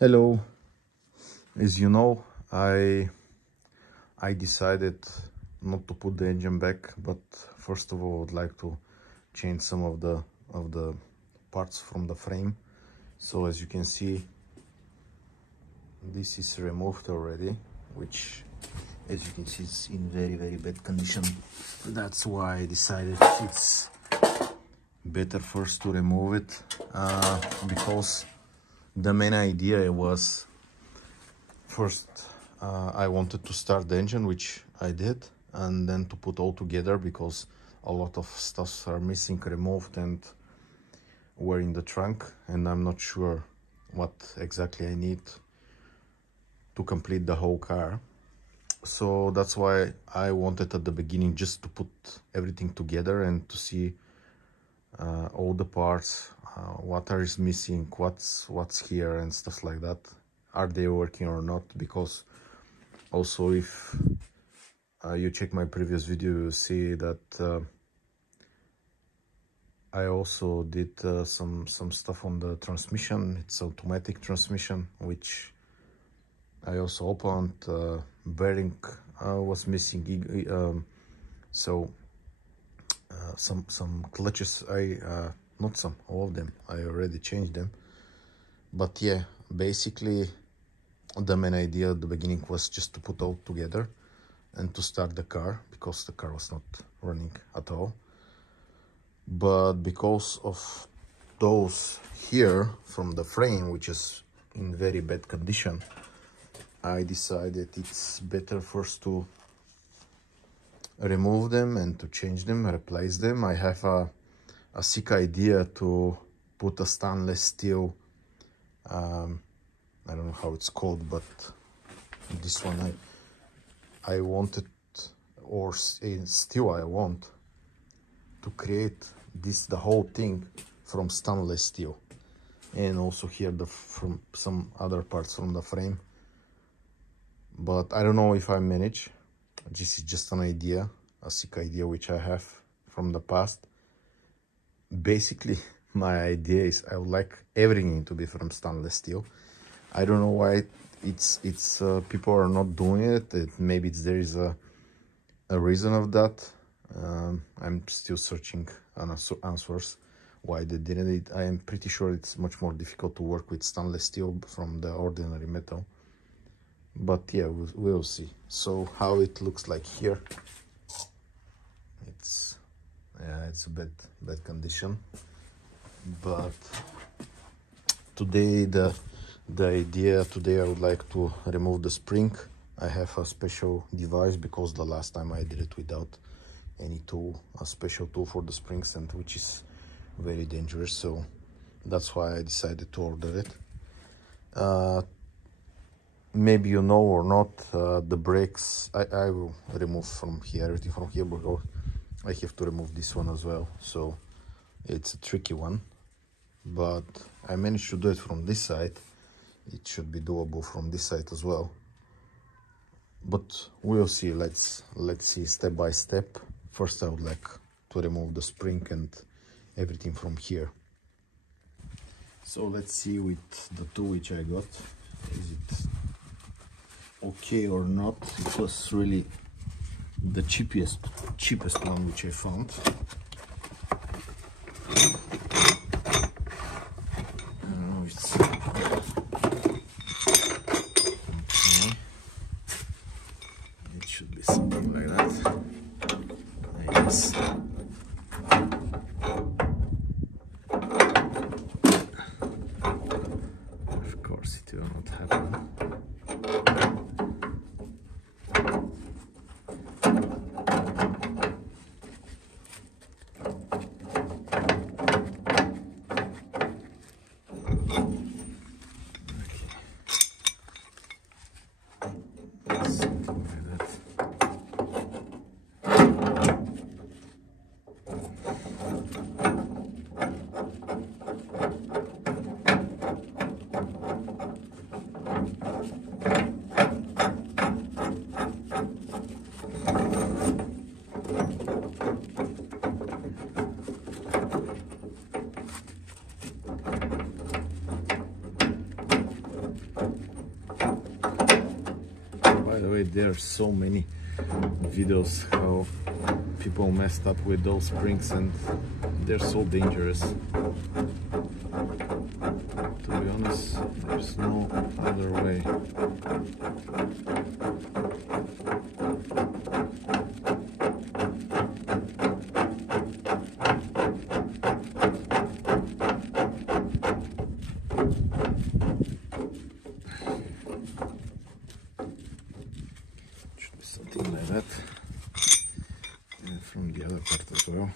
Hello. As you know, I decided not to put the engine back, but first of all, I would like to change some of the parts from the frame. So as you can see, this is removed already, which as you can see is in very bad condition. That's why I decided it's better first to remove it, because the main idea was first I wanted to start the engine, which I did, and then to put all together because a lot of stuffs are missing, removed, and were in the trunk, and I'm not sure what exactly I need to complete the whole car. So that's why I wanted at the beginning just to put everything together and to see all the parts, what is missing, what's here and stuff like that. Are they working or not? Because also if you check my previous video, you see that I also did some stuff on the transmission. It's automatic transmission, which I also opened. Bearing was missing, so some clutches all of them I already changed them. But yeah, basically the main idea at the beginning was just to put all together and to start the car, because the car was not running at all. But because of those here from the frame, which is in very bad condition, I decided it's better first to remove them and to change them, replace them. I have a sick idea to put a stainless steel, I don't know how it's called, but this one I wanted, or still I want to create the whole thing from stainless steel, and also here from some other parts from the frame. But I don't know if I manage. This is just an idea, a sick idea which I have from the past. Basically, my idea is I would like everything to be from stainless steel. I don't know why it's people are not doing it. Maybe there is a reason of that. I'm still searching answers why they didn't it. I am pretty sure it's much more difficult to work with stainless steel from the ordinary metal. But yeah, we'll see. So how it looks like here, it's a bad condition. But today the idea today I would like to remove the spring. I have a special device because the last time I did it without any tool, a special tool for the springs, and which is very dangerous. So that's why I decided to order it. Maybe you know or not, the brakes I will remove from here, everything from here, but I have to remove this one as well. So it's a tricky one, but I managed to do it from this side. It should be doable from this side as well, but we'll see. Let's see step by step. First I would like to remove the spring and everything from here. So let's see with the tool which I got, is it okay or not. It was really the cheapest one which I found. It should be something like that, I guess. Of course it will not happen. the way, there are so many videos how people messed up with those springs, and they're so dangerous. To be honest, there's no other way. Should be something like that. And from the other part as well.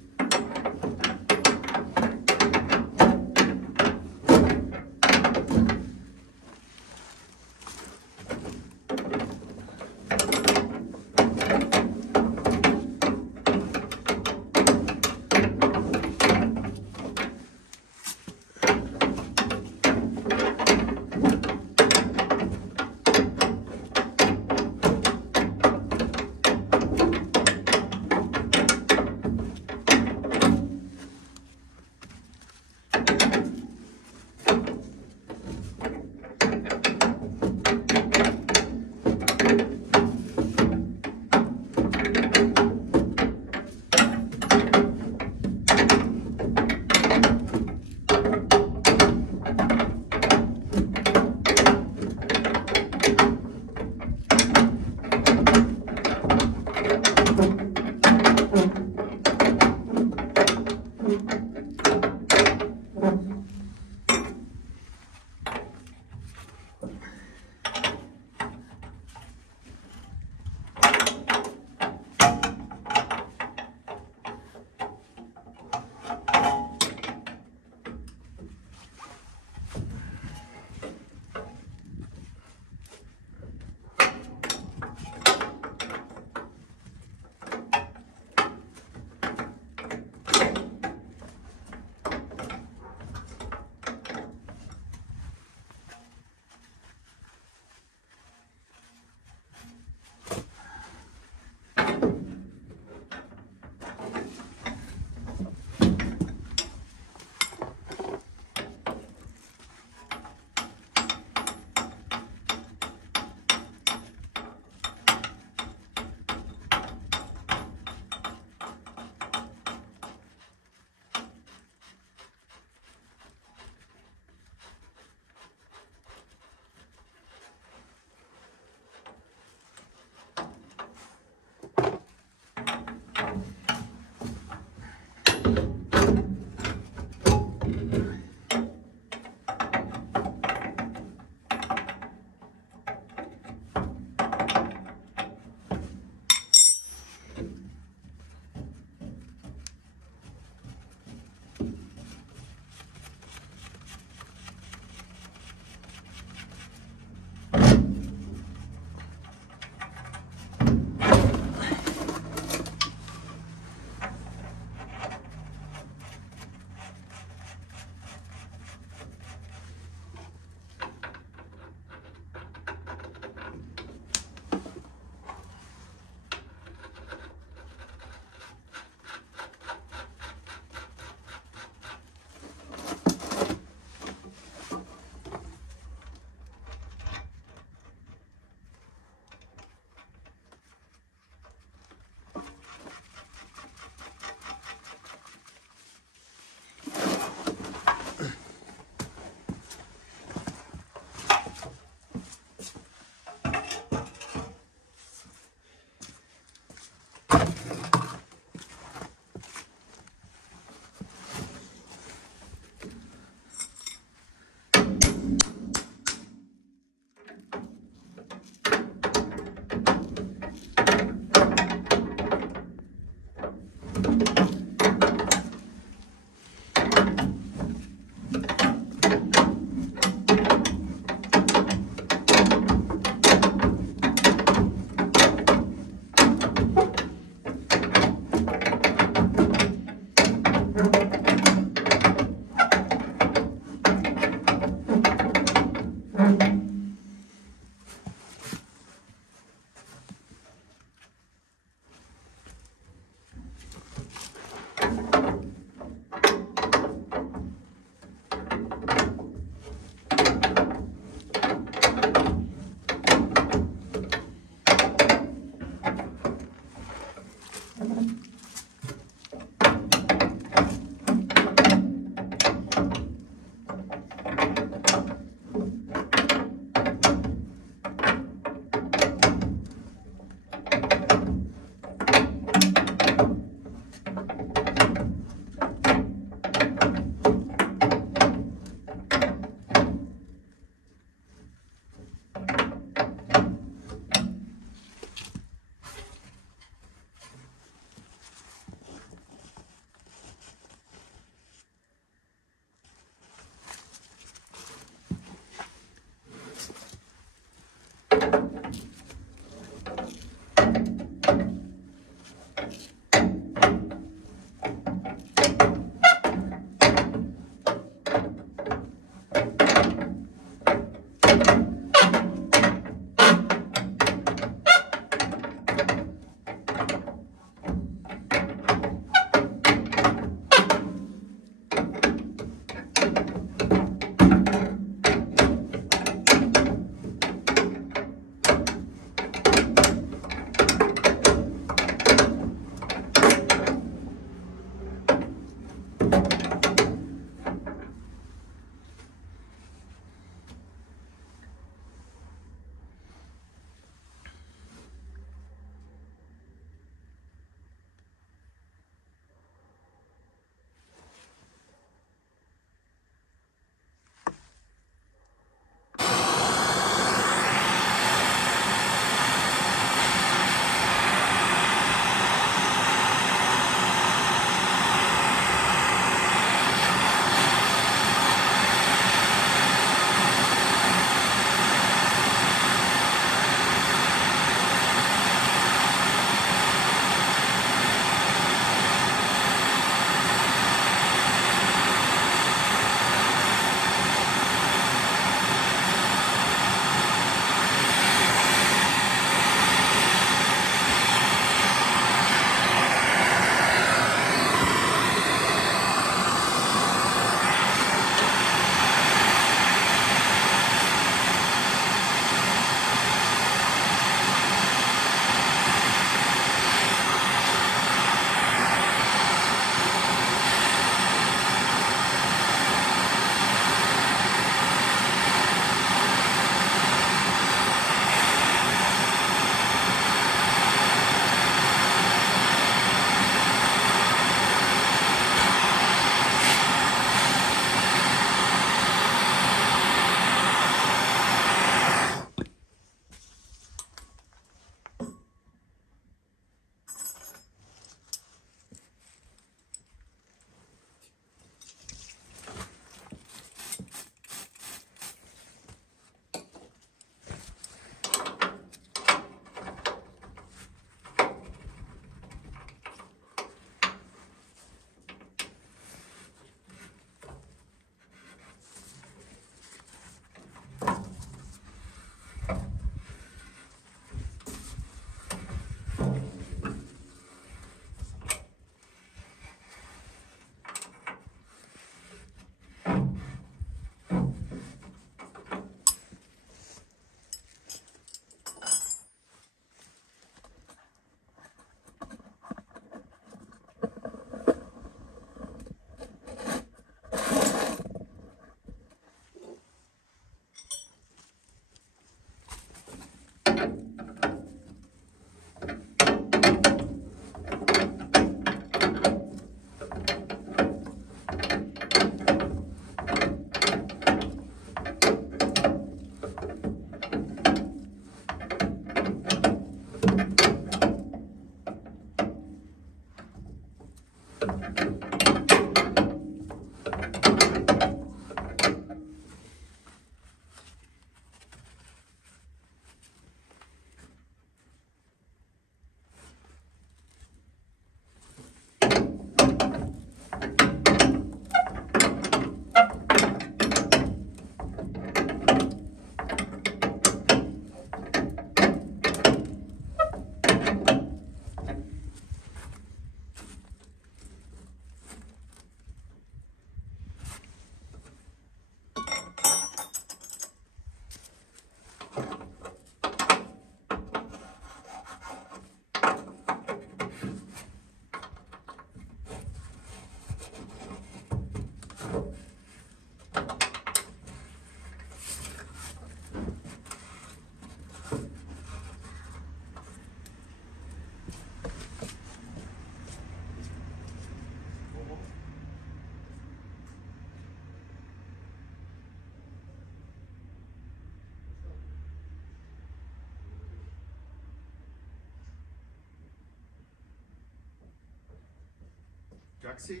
taxi.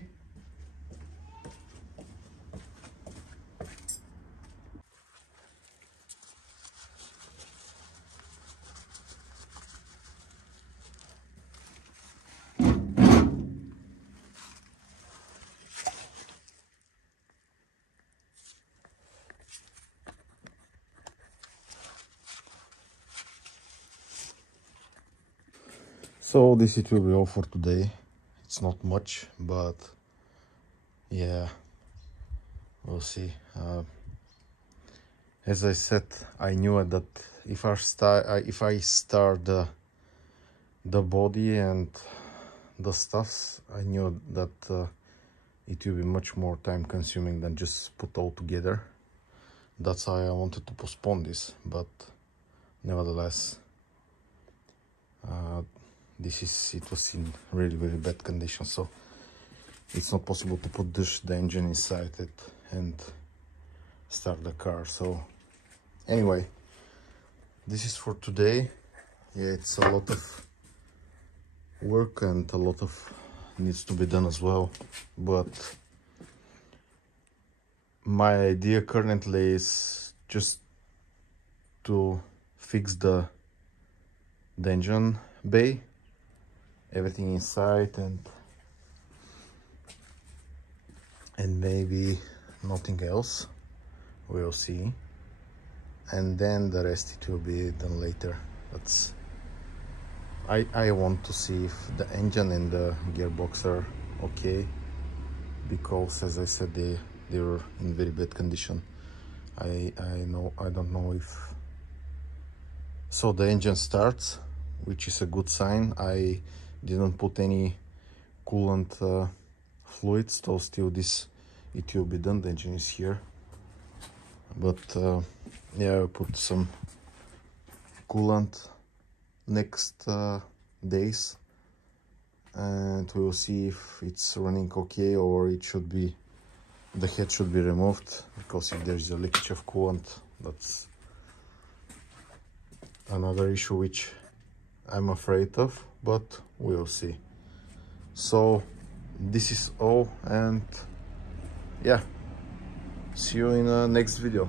So this it will be all for today. It's not much, but yeah, we'll see. As I said, I knew that if I start the body and the stuffs, I knew that it will be much more time consuming than just put all together. That's why I wanted to postpone this, but nevertheless, it was in really very bad condition, so it's not possible to put the engine inside it and start the car. So anyway, this is for today. Yeah, it's a lot of work and a lot of needs to be done as well, but my idea currently is just to fix the engine bay, everything inside, and maybe nothing else, we'll see, and then the rest it will be done later. That's I want to see if the engine and the gearbox are okay, because as I said, they were in very bad condition. I don't know if so. The engine starts, which is a good sign. I didn't put any coolant fluids, so still it will be done. The engine is here, but yeah, I'll put some coolant next days, and we'll see if it's running okay, or the head should be removed, because if there's a leakage of coolant, that's another issue which I'm afraid of, but we'll see. So this is all, and yeah, see you in the next video.